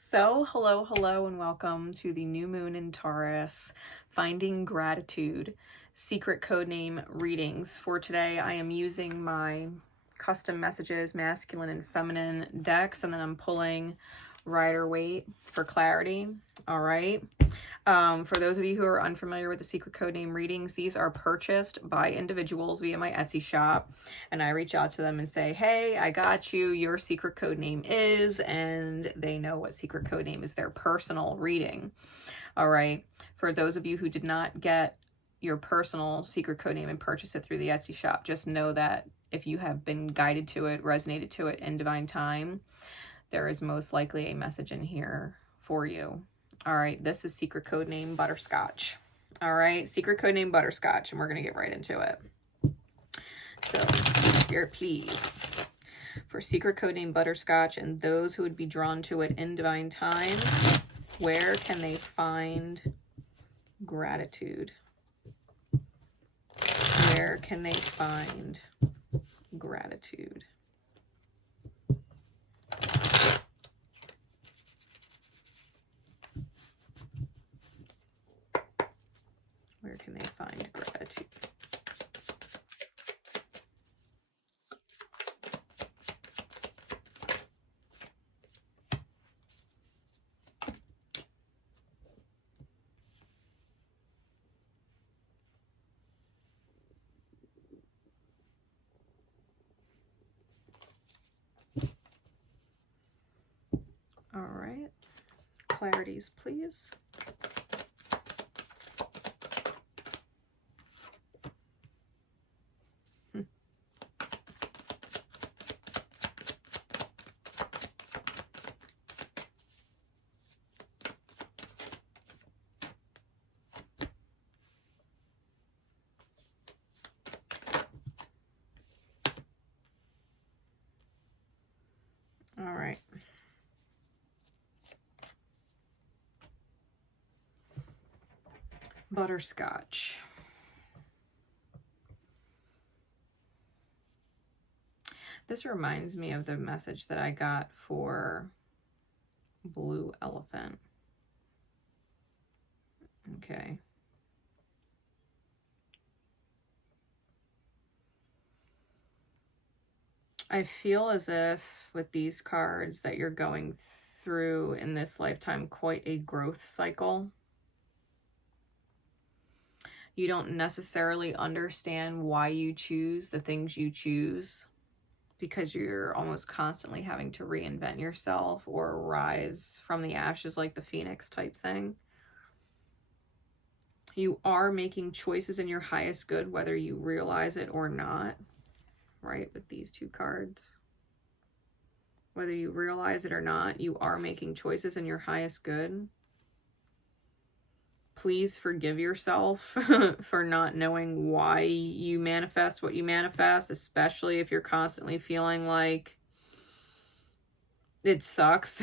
So, hello, and welcome to the new moon in Taurus, Finding Gratitude, secret codename readings. For today, I am using my custom messages, masculine and feminine decks, and then I'm pulling Rider-Waite for clarity. All right. For those of you who are unfamiliar with the secret codename readings, these are purchased by individuals via my Etsy shop, and I reach out to them and say, hey, I got you, your secret codename is, and they know what secret codename is their personal reading. All right. For those of you who did not get your personal secret codename and purchase it through the Etsy shop, just know that if you have been guided to it, resonated to it in divine time, there is most likely a message in here for you. All right, this is secret codename Butterscotch. All right, secret codename Butterscotch, and we're going to get right into it. So, Spirit, please, for secret codename Butterscotch and those who would be drawn to it in divine time, where can they find gratitude? Where can they find gratitude? Where can they find gratitude? All right, clarities, please. All right. Butterscotch. This reminds me of the message that I got for Blue Elephant. Okay. I feel as if with these cards that you're going through in this lifetime quite a growth cycle. You don't necessarily understand why you choose the things you choose, because you're almost constantly having to reinvent yourself or rise from the ashes like the phoenix type thing. You are making choices in your highest good, whether you realize it or not, right? With these two cards. Whether you realize it or not, you are making choices in your highest good. Please forgive yourself for not knowing why you manifest what you manifest, especially if you're constantly feeling like it sucks.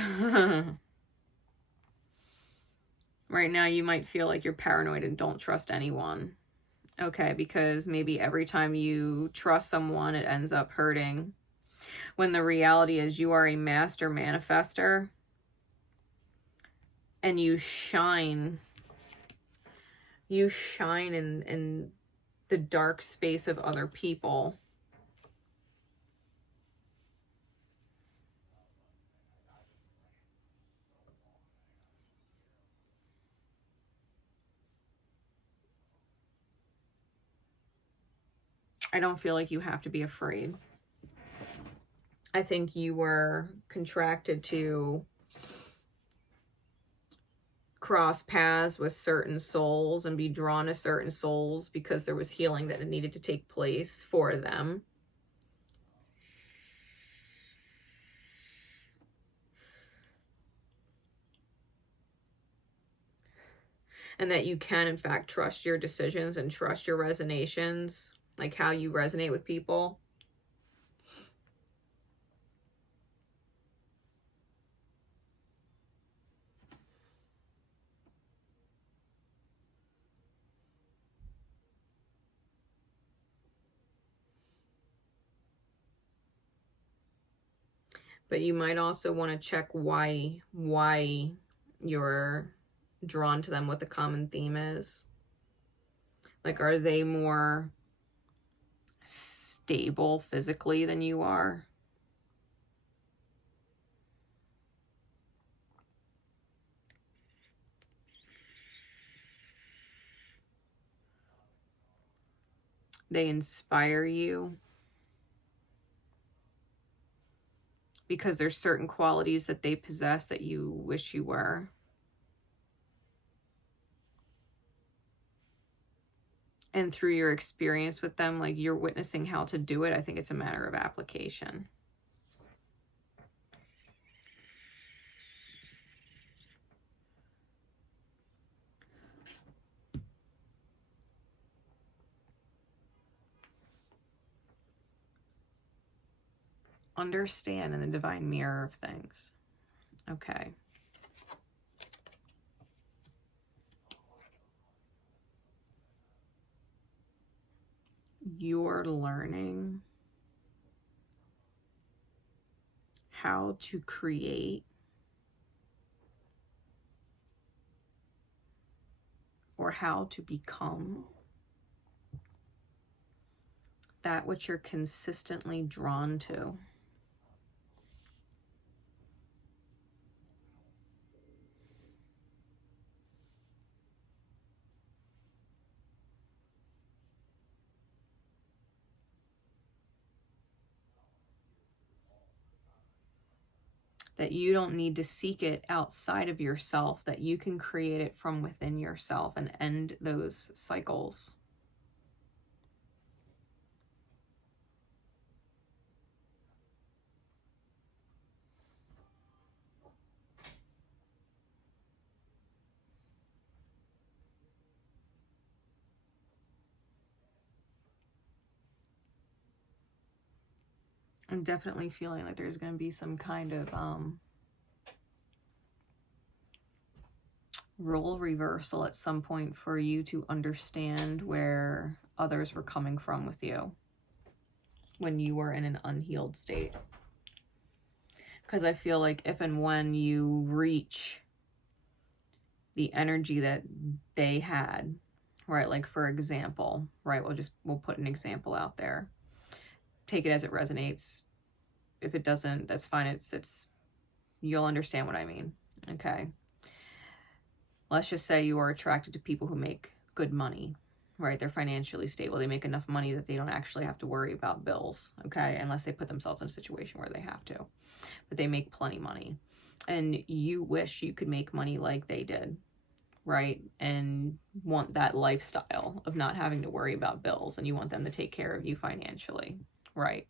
Right now, you might feel like you're paranoid and don't trust anyone. Okay, because maybe every time you trust someone, it ends up hurting. When the reality is you are a master manifester and you shine. You shine in the dark space of other people. I don't feel like you have to be afraid. I think you were contracted to cross paths with certain souls and be drawn to certain souls because there was healing that needed to take place for them. And that you can, in fact, trust your decisions and trust your resonations, like how you resonate with people. But you might also want to check why you're drawn to them, what the common theme is. Like, are they more stable physically than you are? They inspire you because there's certain qualities that they possess that you wish you were. And through your experience with them, like, you're witnessing how to do it. I think it's a matter of application. Understand in the divine mirror of things. Okay. You're learning how to create or how to become that which you're consistently drawn to. That you don't need to seek it outside of yourself, that you can create it from within yourself and end those cycles. I'm definitely feeling like there's going to be some kind of role reversal at some point for you to understand where others were coming from with you when you were in an unhealed state. Because I feel like if and when you reach the energy that they had, right? Like, for example, right? We'll put an example out there. Take it as it resonates. If it doesn't, that's fine. It's you'll understand what I mean. Okay. Let's just say you are attracted to people who make good money, right? They're financially stable. They make enough money that they don't actually have to worry about bills, okay? Unless they put themselves in a situation where they have to. But they make plenty money. And you wish you could make money like they did, right? And want that lifestyle of not having to worry about bills, and you want them to take care of you financially, right?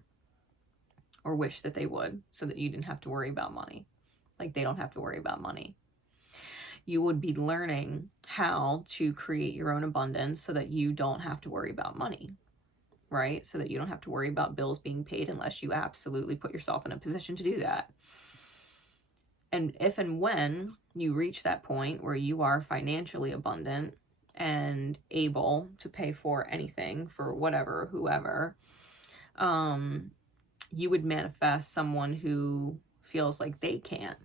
Or wish that they would, so that you didn't have to worry about money. Like, they don't have to worry about money. You would be learning how to create your own abundance so that you don't have to worry about money, right? So that you don't have to worry about bills being paid unless you absolutely put yourself in a position to do that. And if and when you reach that point where you are financially abundant and able to pay for anything for whatever, whoever, you would manifest someone who feels like they can't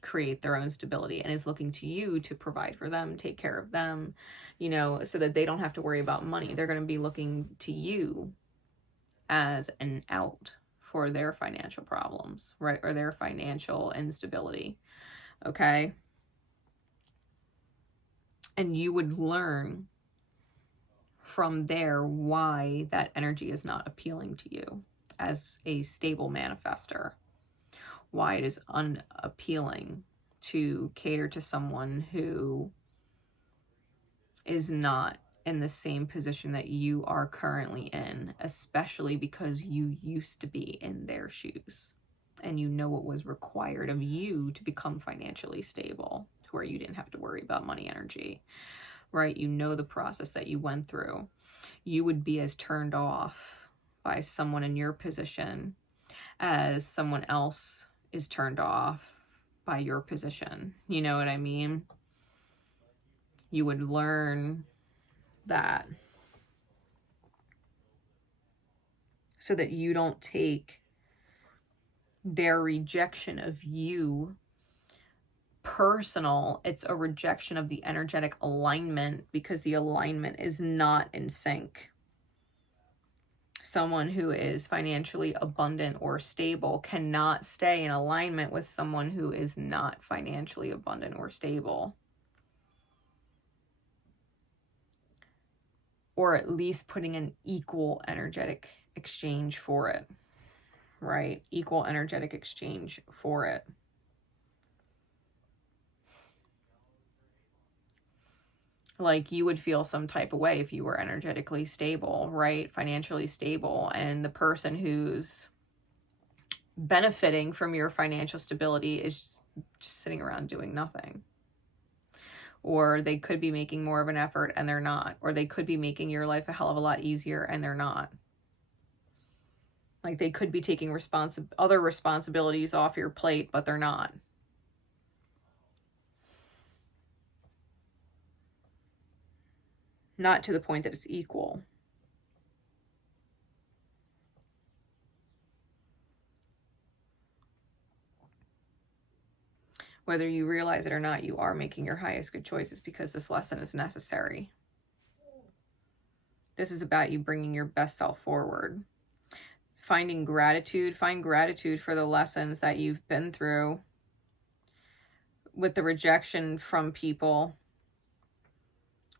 create their own stability and is looking to you to provide for them, take care of them, so that they don't have to worry about money. They're going to be looking to you as an out for their financial problems, right? Or their financial instability. Okay. And you would learn from there why that energy is not appealing to you as a stable manifester. Why it is unappealing to cater to someone who is not in the same position that you are currently in, especially because you used to be in their shoes and you know what was required of you to become financially stable to where you didn't have to worry about money energy, right? You know the process that you went through. You would be as turned off by someone in your position as someone else is turned off by your position. You know what I mean? You would learn that so that you don't take their rejection of you personal. It's a rejection of the energetic alignment, because the alignment is not in sync. Someone who is financially abundant or stable cannot stay in alignment with someone who is not financially abundant or stable. Or at least putting an equal energetic exchange for it, right? Equal energetic exchange for it. Like, you would feel some type of way if you were energetically stable, right? Financially stable, and the person who's benefiting from your financial stability is just sitting around doing nothing. Or they could be making more of an effort and they're not. Or they could be making your life a hell of a lot easier and they're not. Like, they could be taking other responsibilities off your plate, but they're not. Not to the point that it's equal. Whether you realize it or not, you are making your highest good choices, because this lesson is necessary. This is about you bringing your best self forward. Finding gratitude. Find gratitude for the lessons that you've been through with the rejection from people,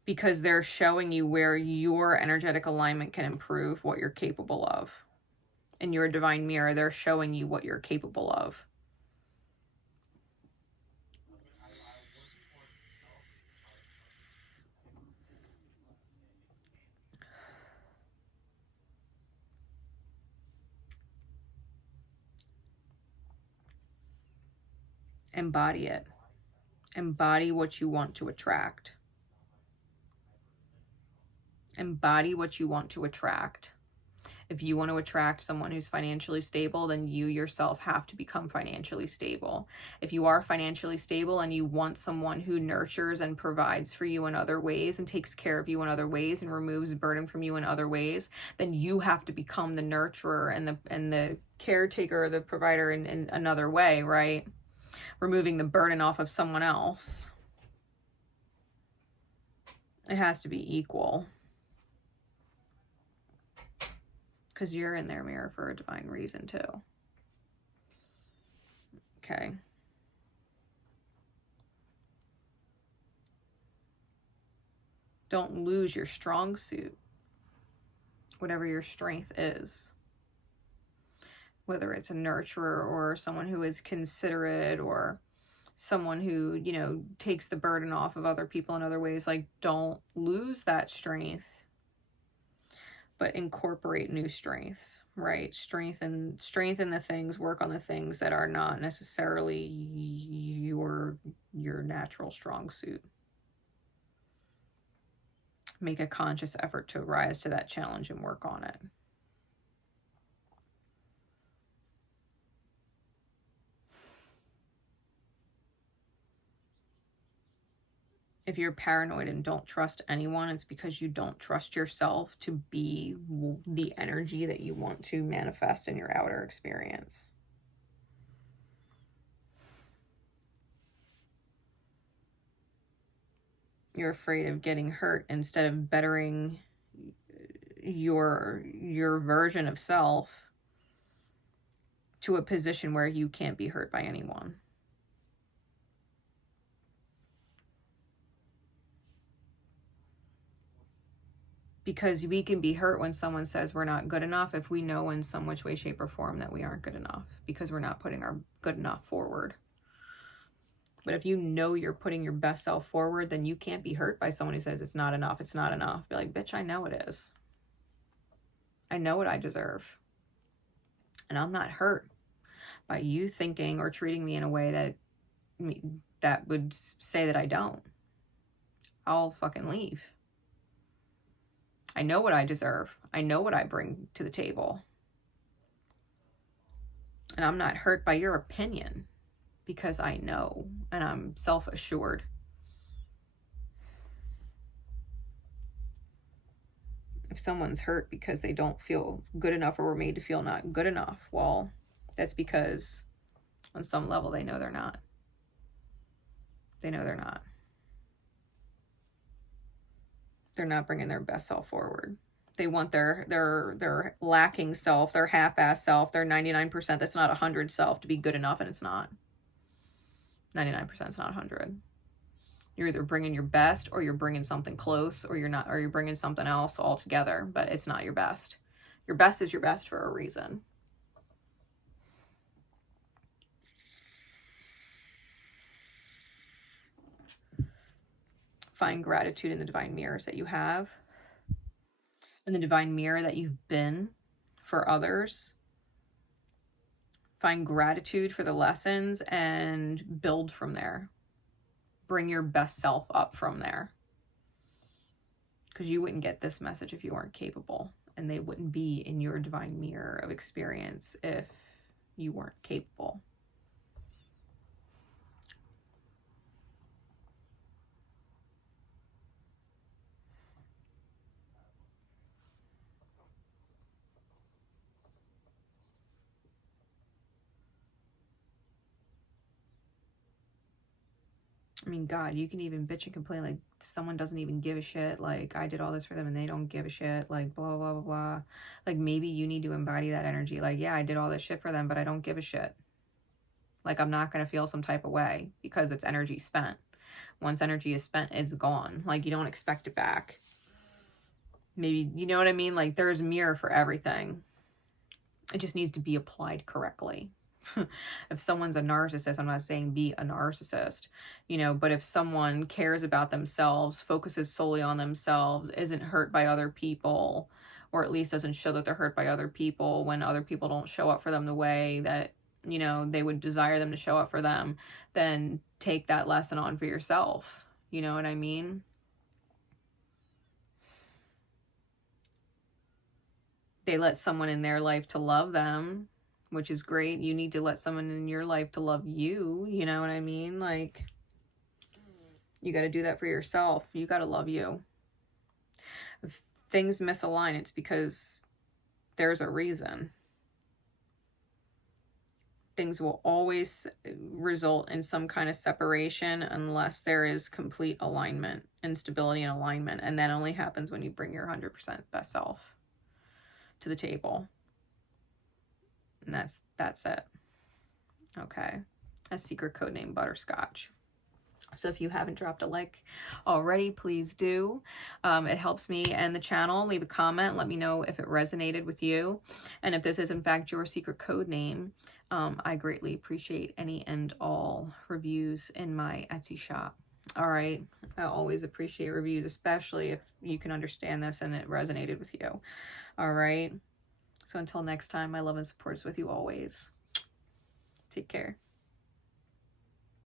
because they're showing you where your energetic alignment can improve, what you're capable of. In your divine mirror, they're showing you what you're capable of. Embody it. Embody what you want to attract. Embody what you want to attract. If you want to attract someone who's financially stable, then you yourself have to become financially stable. If you are financially stable and you want someone who nurtures and provides for you in other ways and takes care of you in other ways and removes burden from you in other ways, then you have to become the nurturer and the caretaker, the provider in another way, right? Removing the burden off of someone else. It has to be equal. Because you're in their mirror for a divine reason too. Okay. Don't lose your strong suit, whatever your strength is. Whether it's a nurturer or someone who is considerate or someone who, you know, takes the burden off of other people in other ways. Like, don't lose that strength, but incorporate new strengths, right? Strengthen the things, work on the things that are not necessarily your natural strong suit. Make a conscious effort to rise to that challenge and work on it. If you're paranoid and don't trust anyone, it's because you don't trust yourself to be the energy that you want to manifest in your outer experience. You're afraid of getting hurt instead of bettering your version of self to a position where you can't be hurt by anyone. Because we can be hurt when someone says we're not good enough if we know in some which way, shape, or form that we aren't good enough, because we're not putting our good enough forward. But if you know you're putting your best self forward, then you can't be hurt by someone who says it's not enough, it's not enough. Be like, bitch, I know it is. I know what I deserve. And I'm not hurt by you thinking or treating me in a way that would say that I don't. I'll fucking leave. I know what I deserve. I know what I bring to the table. And I'm not hurt by your opinion, because I know and I'm self-assured. If someone's hurt because they don't feel good enough or were made to feel not good enough, well, That's because on some level they know they're not. They know they're not. They're not bringing their best self forward. They want their lacking self, their half-ass self, their 99% that's not 100 self to be good enough, and it's not. 99% is not 100. You're either bringing your best, or you're bringing something close, or you're not, or you're bringing something else altogether, but it's not your best. Your best is your best for a reason. Find gratitude in the divine mirrors that you have, in the divine mirror that you've been for others. Find gratitude for the lessons and build from there. Bring your best self up from there. Because you wouldn't get this message if you weren't capable. And they wouldn't be in your divine mirror of experience if you weren't capable. I mean, God, you can even bitch and complain like someone doesn't even give a shit. Like, I did all this for them and they don't give a shit. Like, blah, blah, blah, blah. Like, maybe you need to embody that energy. Like, yeah, I did all this shit for them, but I don't give a shit. Like, I'm not going to feel some type of way because it's energy spent. Once energy is spent, it's gone. Like, you don't expect it back. Maybe, you know what I mean? Like, there's a mirror for everything. It just needs to be applied correctly. If someone's a narcissist, I'm not saying be a narcissist, you know, but if someone cares about themselves, focuses solely on themselves, isn't hurt by other people, or at least doesn't show that they're hurt by other people when other people don't show up for them the way that, you know, they would desire them to show up for them, then take that lesson on for yourself. You know what I mean? They let someone in their life to love them, which is great. You need to let someone in your life to love you. You know what I mean? Like, you got to do that for yourself. You got to love you. If things misalign, it's because there's a reason. Things will always result in some kind of separation unless there is complete alignment and stability and alignment. And that only happens when you bring your 100% best self to the table. And that's it. Okay. A secret code name Butterscotch. So if you haven't dropped a like already, please do. It helps me and the channel. Leave a comment. Let me know if it resonated with you. And if this is in fact your secret code name, I greatly appreciate any and all reviews in my Etsy shop. All right. I always appreciate reviews, especially if you can understand this and it resonated with you. All right. So until next time, my love and support is with you always. Take care.